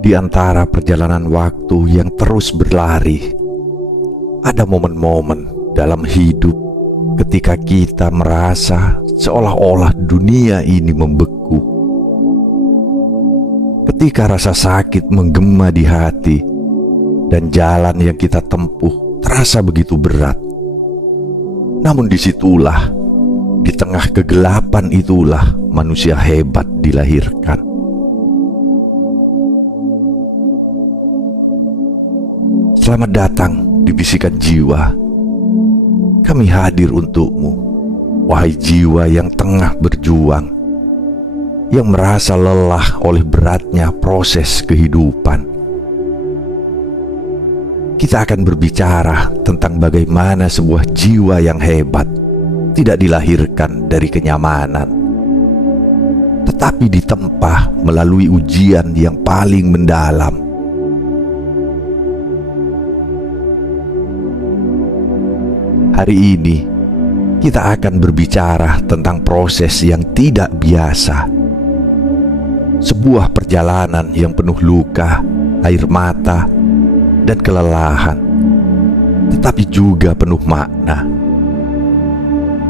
Di antara perjalanan waktu yang terus berlari, ada momen-momen dalam hidup ketika kita merasa seolah-olah dunia ini membeku. Ketika rasa sakit menggema di hati dan jalan yang kita tempuh terasa begitu berat. Namun disitulah, di tengah kegelapan itulah manusia hebat dilahirkan. Selamat datang di Bisikan Jiwa. Kami hadir untukmu, wahai jiwa yang tengah berjuang, yang merasa lelah oleh beratnya proses kehidupan. Kita akan berbicara tentang bagaimana sebuah jiwa yang hebat tidak dilahirkan dari kenyamanan, tetapi ditempa melalui ujian yang paling mendalam. Hari ini, kita akan berbicara tentang proses yang tidak biasa. Sebuah perjalanan yang penuh luka, air mata, dan kelelahan, tetapi juga penuh makna.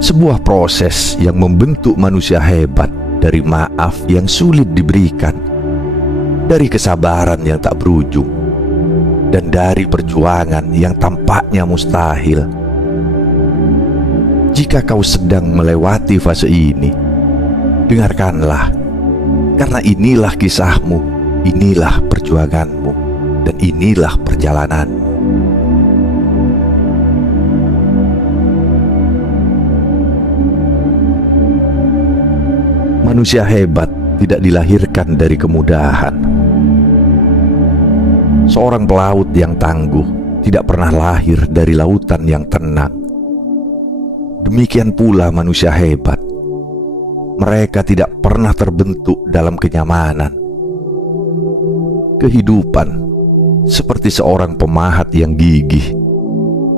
Sebuah proses yang membentuk manusia hebat dari maaf yang sulit diberikan, dari kesabaran yang tak berujung, dan dari perjuangan yang tampaknya mustahil. Jika kau sedang melewati fase ini, dengarkanlah, karena inilah kisahmu, inilah perjuanganmu, dan inilah perjalananmu. Manusia hebat tidak dilahirkan dari kemudahan. Seorang pelaut yang tangguh tidak pernah lahir dari lautan yang tenang. Demikian pula manusia hebat. Mereka tidak pernah terbentuk dalam kenyamanan. Kehidupan seperti seorang pemahat yang gigih,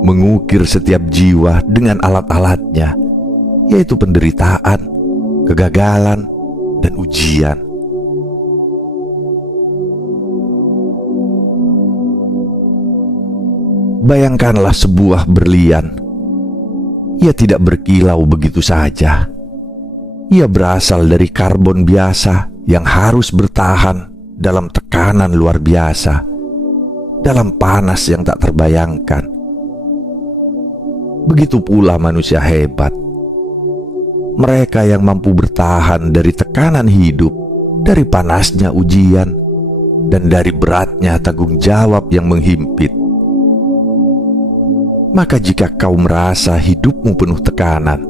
mengukir setiap jiwa dengan alat-alatnya, yaitu penderitaan, kegagalan, dan ujian. Bayangkanlah sebuah berlian. Ia tidak berkilau begitu saja. Ia berasal dari karbon biasa yang harus bertahan dalam tekanan luar biasa, dalam panas yang tak terbayangkan. Begitu pula manusia hebat. Mereka yang mampu bertahan dari tekanan hidup, dari panasnya ujian, dan dari beratnya tanggung jawab yang menghimpit. Maka jika kau merasa hidupmu penuh tekanan,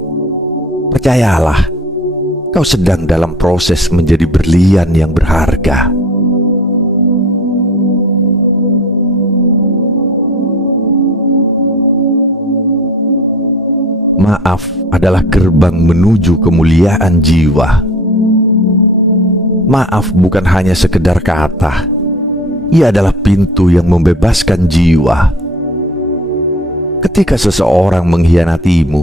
percayalah, kau sedang dalam proses menjadi berlian yang berharga. Maaf adalah gerbang menuju kemuliaan jiwa. Maaf bukan hanya sekedar kata, ia adalah pintu yang membebaskan jiwa. Ketika seseorang mengkhianatimu,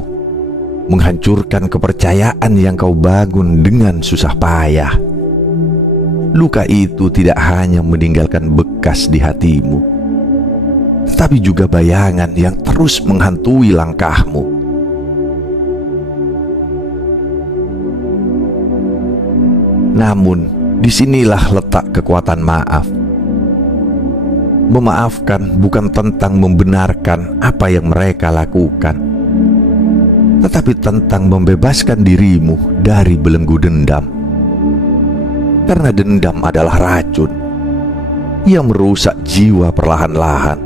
menghancurkan kepercayaan yang kau bangun dengan susah payah, luka itu tidak hanya meninggalkan bekas di hatimu, tetapi juga bayangan yang terus menghantui langkahmu. Namun, disinilah letak kekuatan maaf. Memaafkan bukan tentang membenarkan apa yang mereka lakukan, tetapi tentang membebaskan dirimu dari belenggu dendam. Karena dendam adalah racun. Ia merusak jiwa perlahan-lahan,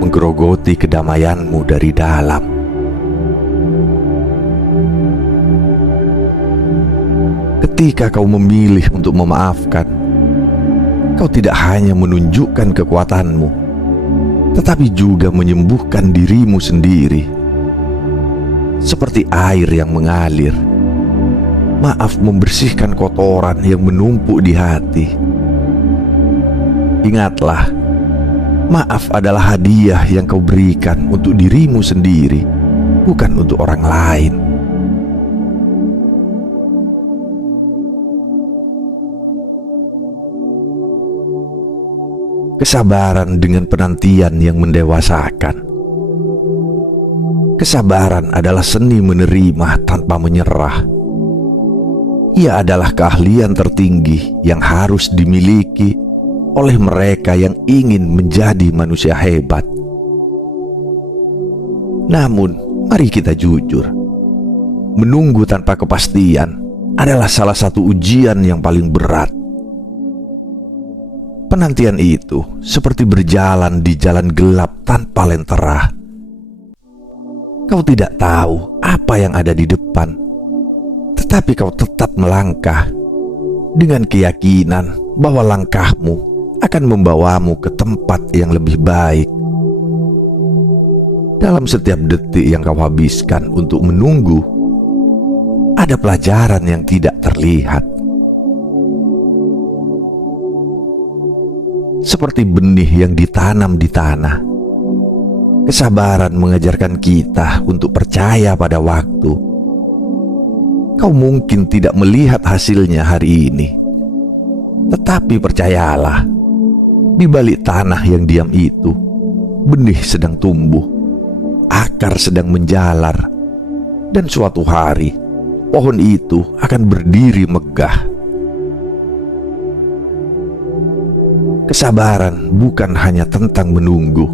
menggerogoti kedamaianmu dari dalam. Ketika kau memilih untuk memaafkan, kau tidak hanya menunjukkan kekuatanmu, tetapi juga menyembuhkan dirimu sendiri. Seperti air yang mengalir, maaf membersihkan kotoran yang menumpuk di hati. Ingatlah, maaf adalah hadiah yang kau berikan untuk dirimu sendiri, bukan untuk orang lain. kesabaran dengan penantian yang mendewasakan. Kesabaran adalah seni menerima tanpa menyerah. Ia adalah keahlian tertinggi yang harus dimiliki oleh mereka yang ingin menjadi manusia hebat. Namun, mari kita jujur. Menunggu tanpa kepastian adalah salah satu ujian yang paling berat. Penantian itu seperti berjalan di jalan gelap tanpa lentera. Kau tidak tahu apa yang ada di depan, tetapi kau tetap melangkah dengan keyakinan bahwa langkahmu akan membawamu ke tempat yang lebih baik. Dalam setiap detik yang kau habiskan untuk menunggu, ada pelajaran yang tidak terlihat. Seperti benih yang ditanam di tanah, kesabaran mengajarkan kita untuk percaya pada waktu. Kau mungkin tidak melihat hasilnya hari ini, tetapi percayalah, di balik tanah yang diam itu, benih sedang tumbuh, akar sedang menjalar, dan suatu hari pohon itu akan berdiri megah. Kesabaran bukan hanya tentang menunggu,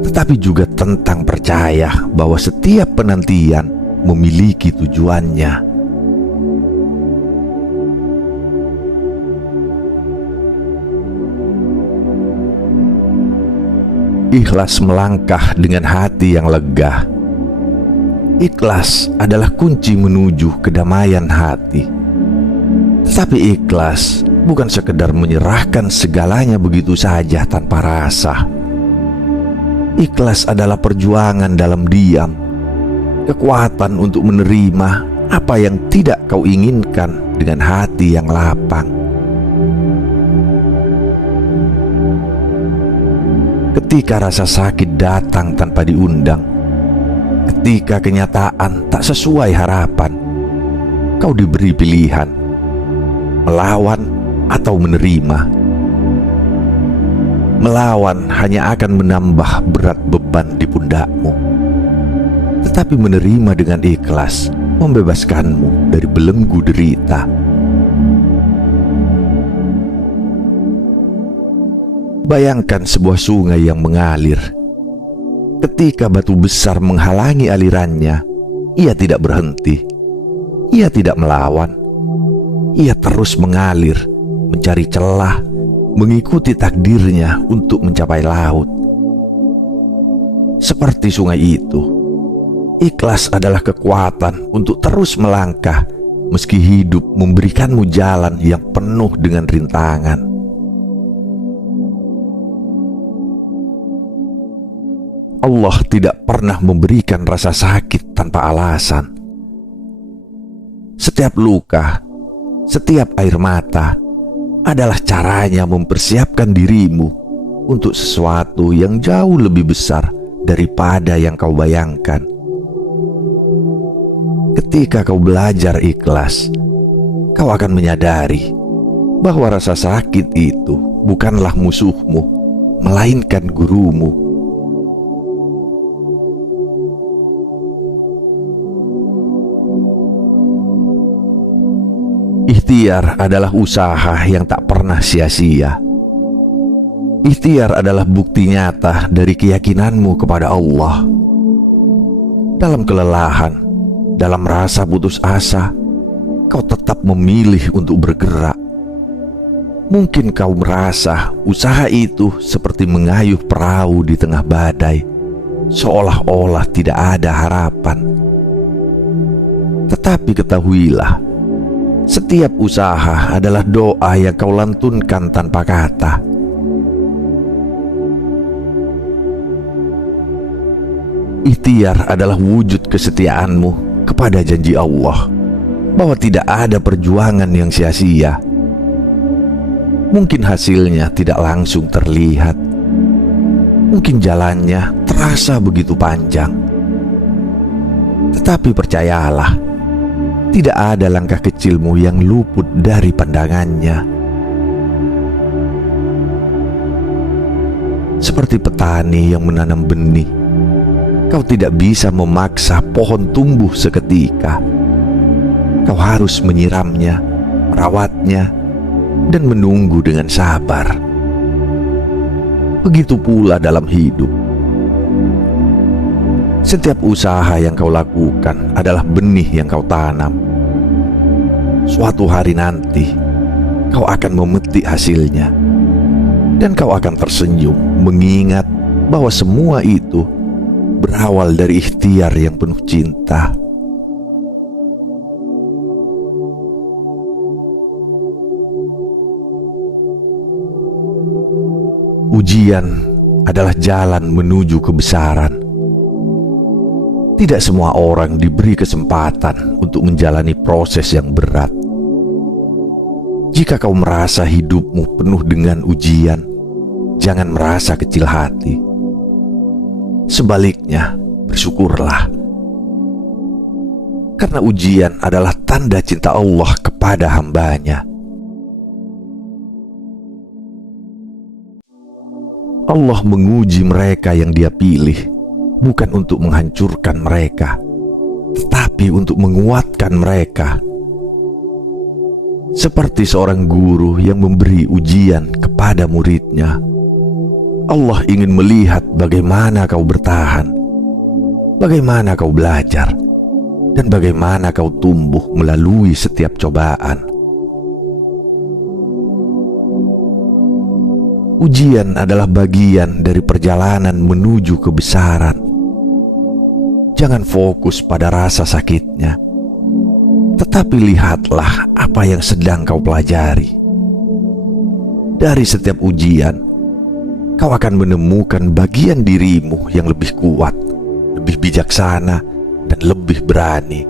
tetapi juga tentang percaya bahwa setiap penantian memiliki tujuannya. Ikhlas melangkah dengan hati yang lega. Ikhlas adalah kunci menuju kedamaian hati. Tetapi ikhlas bukan sekedar menyerahkan segalanya begitu saja tanpa rasa. Ikhlas adalah perjuangan dalam diam, kekuatan untuk menerima apa yang tidak kau inginkan dengan hati yang lapang. Ketika rasa sakit datang tanpa diundang, ketika kenyataan tak sesuai harapan, kau diberi pilihan, melawan atau menerima. Melawan hanya akan menambah berat beban di pundakmu, tetapi menerima dengan ikhlas membebaskanmu dari belenggu derita. Bayangkan sebuah sungai yang mengalir. Ketika batu besar menghalangi alirannya, ia tidak berhenti. Ia tidak melawan. Ia terus mengalir, mencari celah, mengikuti takdirnya untuk mencapai laut. Seperti sungai itu, ikhlas adalah kekuatan untuk terus melangkah meski hidup memberikanmu jalan yang penuh dengan rintangan. Allah tidak pernah memberikan rasa sakit tanpa alasan. Setiap luka, setiap air mata adalah caranya mempersiapkan dirimu untuk sesuatu yang jauh lebih besar daripada yang kau bayangkan. Ketika kau belajar ikhlas, kau akan menyadari bahwa rasa sakit itu bukanlah musuhmu, melainkan gurumu. Ikhtiar adalah usaha yang tak pernah sia-sia. Ikhtiar adalah bukti nyata dari keyakinanmu kepada Allah. Dalam kelelahan, dalam rasa putus asa, kau tetap memilih untuk bergerak. Mungkin kau merasa usaha itu seperti mengayuh perahu di tengah badai, seolah-olah tidak ada harapan. Tetapi ketahuilah, setiap usaha adalah doa yang kau lantunkan tanpa kata. Ikhtiar adalah wujud kesetiaanmu kepada janji Allah bahwa tidak ada perjuangan yang sia-sia. Mungkin hasilnya tidak langsung terlihat, mungkin jalannya terasa begitu panjang, tetapi percayalah, tidak ada langkah kecilmu yang luput dari pandangannya. Seperti petani yang menanam benih, kau tidak bisa memaksa pohon tumbuh seketika. Kau harus menyiramnya, merawatnya, dan menunggu dengan sabar. Begitu pula dalam hidup. Setiap usaha yang kau lakukan adalah benih yang kau tanam. Suatu hari nanti, kau akan memetik hasilnya. Dan kau akan tersenyum mengingat bahwa semua itu berawal dari ikhtiar yang penuh cinta. Ujian adalah jalan menuju kebesaran. Tidak semua orang diberi kesempatan untuk menjalani proses yang berat. Jika kau merasa hidupmu penuh dengan ujian, jangan merasa kecil hati. Sebaliknya, bersyukurlah. Karena ujian adalah tanda cinta Allah kepada hambanya. Allah menguji mereka yang Dia pilih, bukan untuk menghancurkan mereka, tetapi untuk menguatkan mereka. Seperti seorang guru yang memberi ujian kepada muridnya, Allah ingin melihat bagaimana kau bertahan, bagaimana kau belajar, dan bagaimana kau tumbuh melalui setiap cobaan. Ujian adalah bagian dari perjalanan menuju kebesaran. Jangan fokus pada rasa sakitnya, tetapi lihatlah apa yang sedang kau pelajari. Dari setiap ujian, kau akan menemukan bagian dirimu yang lebih kuat, lebih bijaksana, dan lebih berani.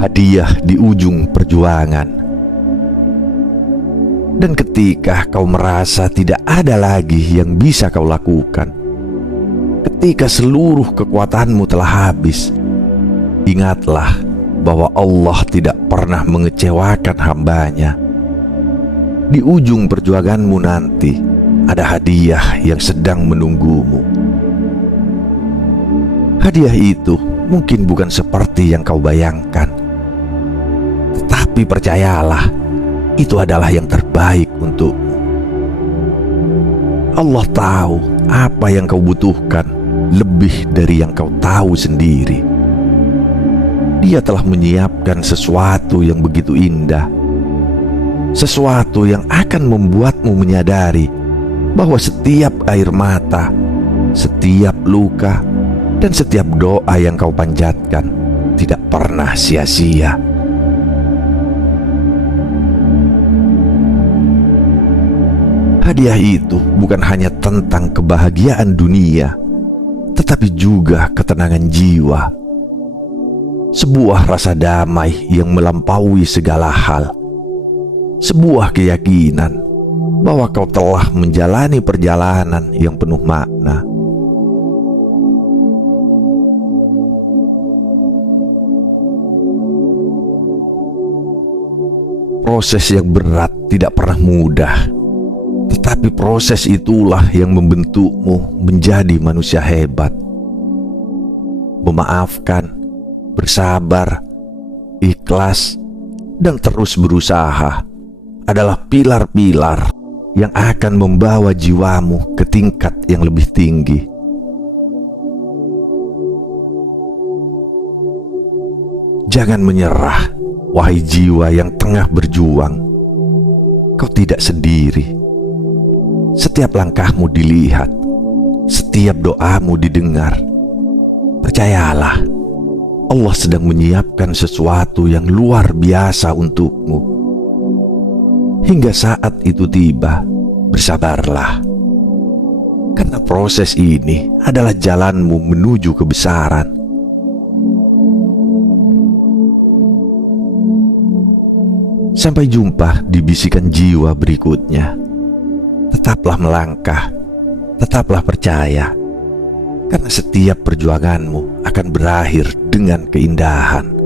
Hadiah di ujung perjuangan. Dan ketika kau merasa tidak ada lagi yang bisa kau lakukan, ketika seluruh kekuatanmu telah habis, ingatlah bahwa Allah tidak pernah mengecewakan hambanya. Di ujung perjuanganmu nanti ada hadiah yang sedang menunggumu. Hadiah itu mungkin bukan seperti yang kau bayangkan, tetapi percayalah, itu adalah yang terbaik untukmu. Allah tahu apa yang kau butuhkan lebih dari yang kau tahu sendiri. Dia telah menyiapkan sesuatu yang begitu indah, sesuatu yang akan membuatmu menyadari bahwa setiap air mata, setiap luka, dan setiap doa yang kau panjatkan tidak pernah sia-sia. Hadiah itu bukan hanya tentang kebahagiaan dunia, tetapi juga ketenangan jiwa. Sebuah rasa damai yang melampaui segala hal. Sebuah keyakinan bahwa kau telah menjalani perjalanan yang penuh makna. Proses yang berat tidak pernah mudah, tetapi proses itulah yang membentukmu menjadi manusia hebat. Memaafkan, bersabar, ikhlas, dan terus berusaha adalah pilar-pilar yang akan membawa jiwamu ke tingkat yang lebih tinggi. Jangan menyerah, wahai jiwa yang tengah berjuang. Kau tidak sendiri. Setiap langkahmu dilihat, setiap doamu didengar. Percayalah, Allah sedang menyiapkan sesuatu yang luar biasa untukmu. Hingga saat itu tiba, bersabarlah. Karena proses ini adalah jalanmu menuju kebesaran. Sampai jumpa di bisikan jiwa berikutnya. Tetaplah melangkah, tetaplah percaya, karena setiap perjuanganmu akan berakhir dengan keindahan.